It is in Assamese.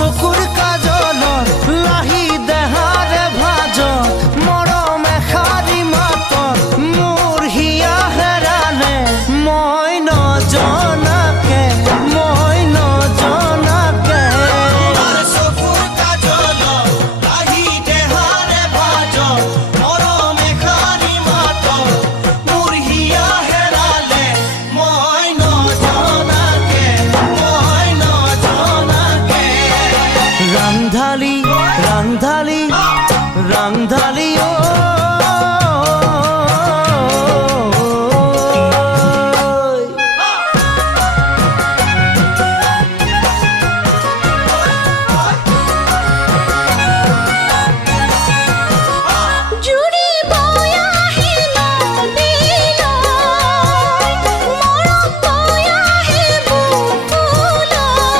চকুৰ কাজলৰ লাহি দেহাৰে ভাজ মৰম এষাৰি মাতত মোৰ হিয়া হেৰালে মই নজনাকে চকুৰ কাজলৰ লাহি দেহাৰে ভাজ মৰম এষাৰি মাতত মোৰ হিয়া হেৰালে মই নজনাকে ৰাংধালি ৰাংধালি ৰাংধালি